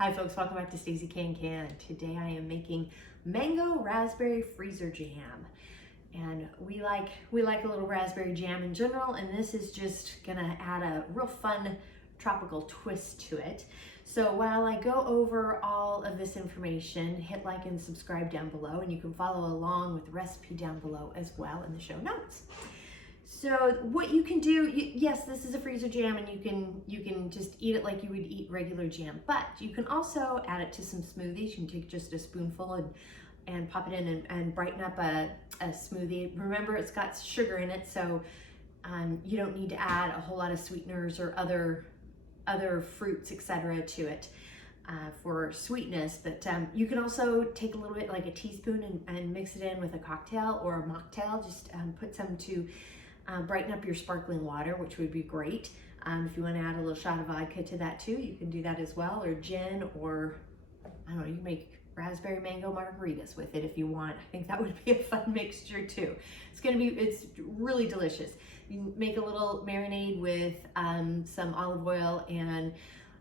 Hi folks, welcome back to Stacey Can. Today I am making mango raspberry freezer jam. And we like a little raspberry jam in general, and this is just gonna add a real fun tropical twist to it. So while I go over all of this information, hit like and subscribe down below, and you can follow along with the recipe down below as well in the show notes. So what you can do, yes, this is a freezer jam, and you can just eat it like you would eat regular jam, but you can also add it to some smoothies. You can take just a spoonful and pop it in and brighten up a smoothie. Remember, it's got sugar in it, so you don't need to add a whole lot of sweeteners or other fruits, etc. to it for sweetness. But you can also take a little bit, like a teaspoon, and mix it in with a cocktail or a mocktail. Just put some to brighten up your sparkling water, which would be great. If you want to add a little shot of vodka to that too, you can do that as well, or gin, or I don't know, you can make raspberry mango margaritas with it if you want. I think that would be a fun mixture too. it's really delicious. You make a little marinade with some olive oil and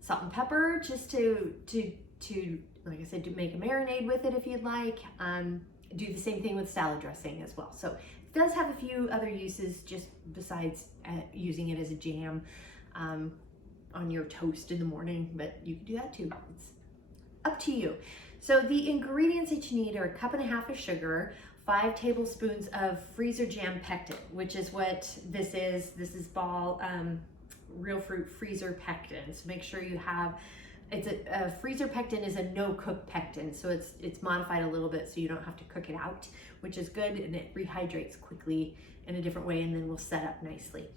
salt and pepper, just to like I said, to make a marinade with it if you'd like. Do the same thing with salad dressing as well. So it does have a few other uses just besides using it as a jam on your toast in the morning, but you can do that too. It's up to you. So the ingredients that you need are 1.5 cups of sugar, 5 tablespoons of freezer jam pectin, which is what this is. This is ball real fruit freezer pectin. So make sure you have, it's a freezer pectin is a no-cook pectin, so it's modified a little bit so you don't have to cook it out, which is good, and it rehydrates quickly in a different way, and then will set up nicely.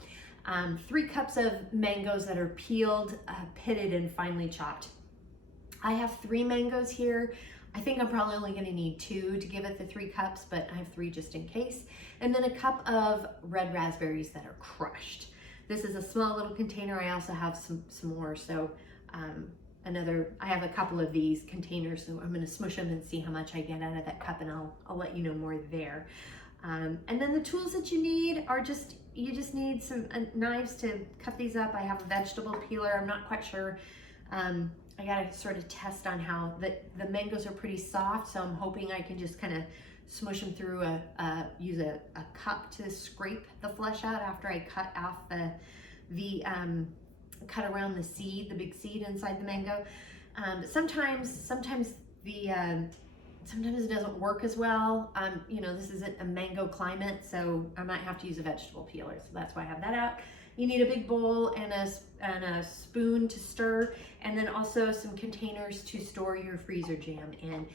3 cups of mangoes that are peeled, pitted, and finely chopped. I have 3 mangoes here. I think I'm probably only going to need 2 to give it the 3 cups, but I have 3 just in case. And then a cup of red raspberries that are crushed. This is a small little container. I also have some more, so I have a couple of these containers, so I'm going to smush them and see how much I get out of that cup, and I'll let you know more there. And then the tools that you need are you just need some knives to cut these up. I have a vegetable peeler. I'm not quite sure. I gotta sort of test on how the mangoes are pretty soft, so I'm hoping I can just kind of smush them through use a cup to scrape the flesh out after I cut off cut around the seed, the big seed inside the mango. Sometimes it doesn't work as well. You know, this isn't a mango climate, so I might have to use a vegetable peeler, so that's why I have that out. You need a big bowl and a spoon to stir, and then also some containers to store your freezer jam in.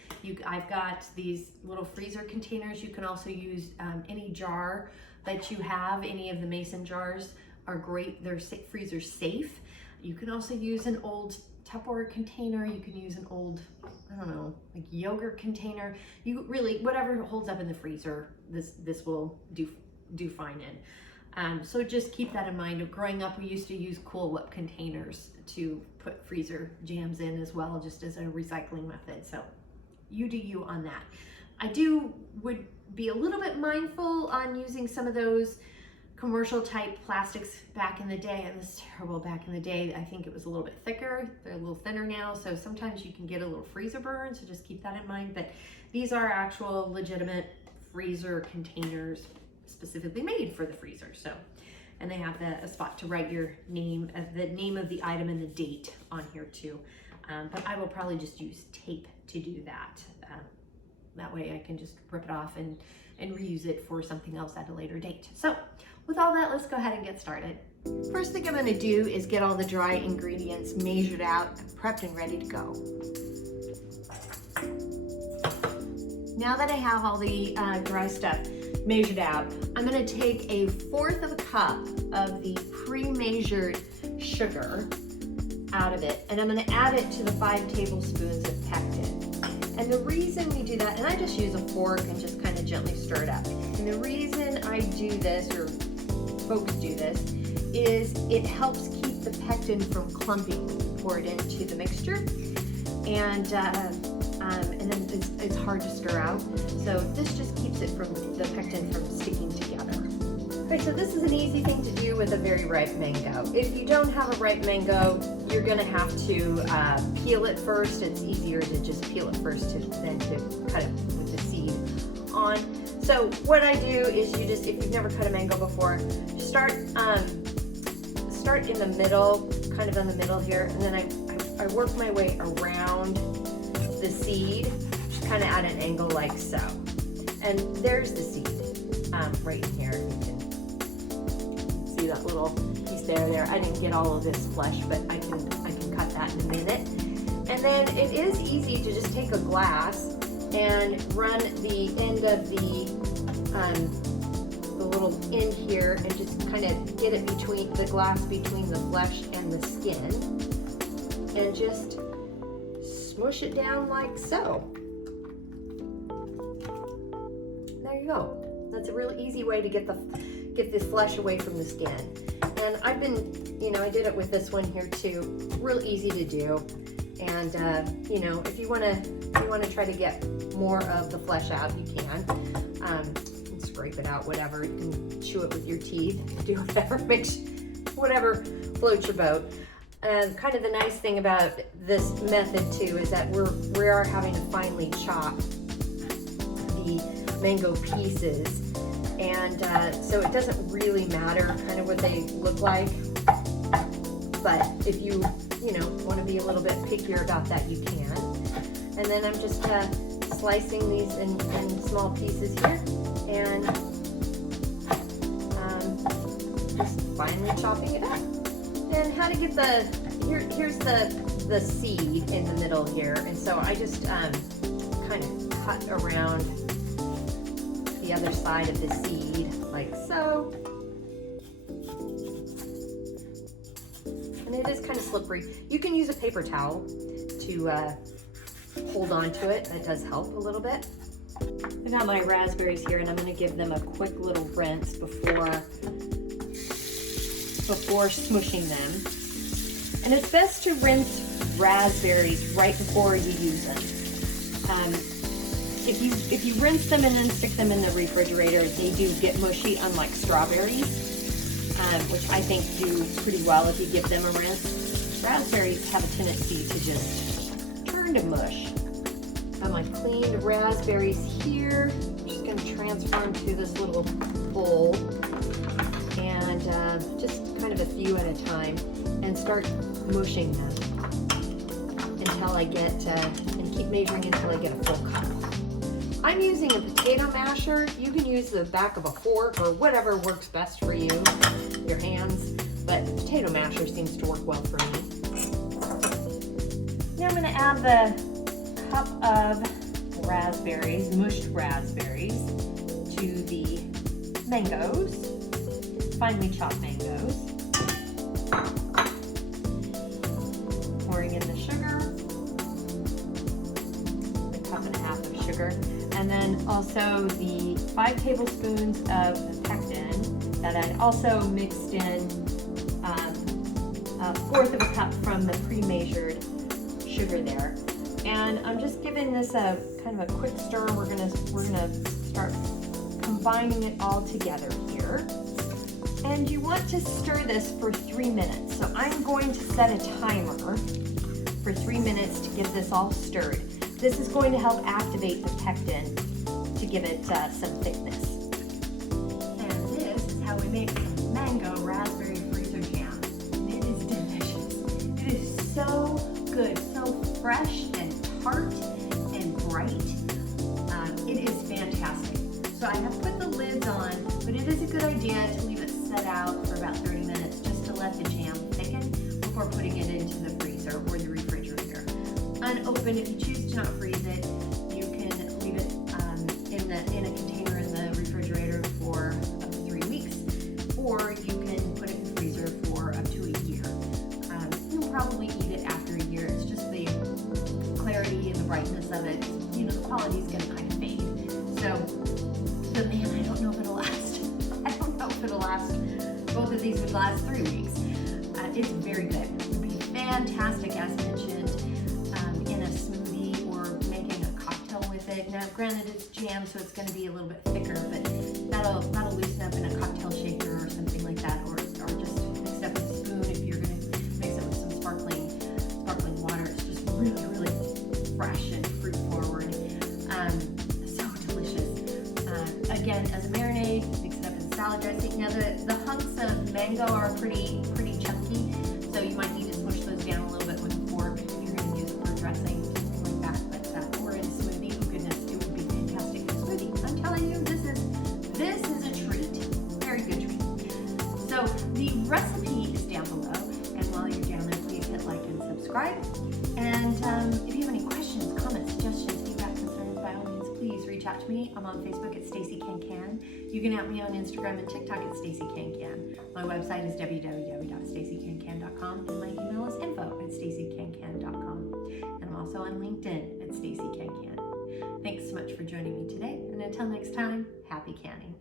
I've got these little freezer containers. You can also use any jar that you have. Any of the mason jars are great. They're freezer safe. You can also use an old Tupperware container. You can use an old, I don't know, like yogurt container. You really, whatever holds up in the freezer, this will do fine in. So just keep that in mind. Growing up, we used to use Cool Whip containers to put freezer jams in as well, just as a recycling method. So you do you on that. I would be a little bit mindful on using some of those commercial type plastics back in the day. It was terrible back in the day. I think it was a little bit thicker. They're a little thinner now, so sometimes you can get a little freezer burn, so just keep that in mind. But these are actual legitimate freezer containers specifically made for the freezer. So, and they have a spot to write your name, the name of the item and the date on here too. But I will probably just use tape to do that. That way I can just rip it off and reuse it for something else at a later date. So with all that, let's go ahead and get started. First thing I'm going to do is get all the dry ingredients measured out, prepped and ready to go. Now that I have all the dry stuff measured out, I'm going to take 1/4 cup of the pre-measured sugar out of it, and I'm going to add it to the 5 tablespoons of pectin. And the reason we do that, and I just use a fork and just kind of gently stir it up. And the reason I do this, or folks do this, is it helps keep the pectin from clumping when you pour it into the mixture. And then it's hard to stir out. So this just keeps it the pectin from sticking together. Okay, so this is an easy thing to do with a very ripe mango. If you don't have a ripe mango, you're gonna have to peel it first. It's easier to just peel it first than to cut it with the seed on. So what I do is you just, if you've never cut a mango before, start in the middle, kind of in the middle here, and then I work my way around the seed, just kind of at an angle like so. And there's the seed right in here. You can see that little piece there. I didn't get all of this flesh, but I can cut that in a minute. And then it is easy to just take a glass and run the end of the little end here and just kind of get it between the glass, between the flesh and the skin, and just smush it down like so. There you go. That's a really easy way to get this flesh away from the skin. And I've been, I did it with this one here too. Real easy to do. And if you want to try to get more of the flesh out, you can. Scrape it out, whatever. You can chew it with your teeth, do whatever, whatever floats your boat. And kind of the nice thing about this method too is that we are having to finely chop the mango pieces, and so it doesn't really matter kind of what they look like. But if you want to be a little bit pickier about that, you can. And then I'm just slicing these in small pieces here, and just finely chopping it up. And how to get here's the seed in the middle here, and so I just kind of cut around the other side of the seed like so. And it is kind of slippery. You can use a paper towel to hold on to it. That does help a little bit. I got my raspberries here, and I'm going to give them a quick little rinse before smushing them. And it's best to rinse raspberries right before you use them. If you rinse them and then stick them in the refrigerator, they do get mushy, unlike strawberries, which I think do pretty well if you give them a rinse. Raspberries have a tendency to just turn to mush. Got my cleaned raspberries here. I'm just going to transfer them to this little bowl, and just kind of a few at a time, and start mushing them until I get, and keep measuring until I get a full cup. I'm using a potato masher. You can use the back of a fork or whatever works best for you, your hands, but potato masher seems to work well for me. Now I'm going to add the cup of raspberries, mushed raspberries, to the mangoes, finely chopped mangoes. Pouring in the sugar, a cup and a half of sugar, and then also the 5 tablespoons of the pectin that I'd also mixed in a fourth of a cup from the pre-measured sugar there. And I'm just giving this a kind of a quick stir. We're gonna start combining it all together here. And you want to stir this for 3 minutes. So I'm going to set a timer for 3 minutes to get this all stirred. This is going to help activate the pectin to give it some thickness. And this is how we make mango raspberry freezer jam. It is delicious. It is so good, so fresh and tart and bright. It is fantastic. So I have put the lids on, but it is a good idea to leave it set out for about 30 minutes just to let the jam thicken before putting it into the freezer or the refrigerator. Unopened, if you choose to not freeze it, you can leave it in a container in the refrigerator for up to 3 weeks, or you can put it in the freezer for up to a year. You'll probably eat it after a year. It's just the clarity and the brightness of it. The quality is going to kind of fade. So, but man, I don't know if it'll last. I don't know if it'll last. Both of these would last 3 weeks. It's very good. It would be fantastic, as mentioned, in a smoothie or making a cocktail with it. it. Now, granted, it's jam, so it's going to be a little bit thicker, but that'll loosen up in a cocktail shaker or something like that, or just mix it up with a spoon if you're going to mix it with some sparkling water. It's just really, really fresh and fruit forward. So delicious. Again, as a marinade, mix it up in salad dressing. Now, the hunks of mango are pretty chunky, so you might need to smush those down a little bit with a fork if you're going to use it for dressing, something like that. But or in a smoothie, oh goodness, it would be fantastic in a smoothie. I'm telling you, this is a treat, very good treat. So the recipe is down below, and while you're down there, please hit like and subscribe. And if you have any questions, comments, suggestions, feedback, concerns, by all means, please reach out to me. I'm on Facebook at Stacey Can. You can at me on Instagram and TikTok at Stacey Can. My website is www.staceycancan.com, and my email is info@staceycancan.com. And I'm also on LinkedIn at Stacey Can. Thanks so much for joining me today, and until next time, happy canning.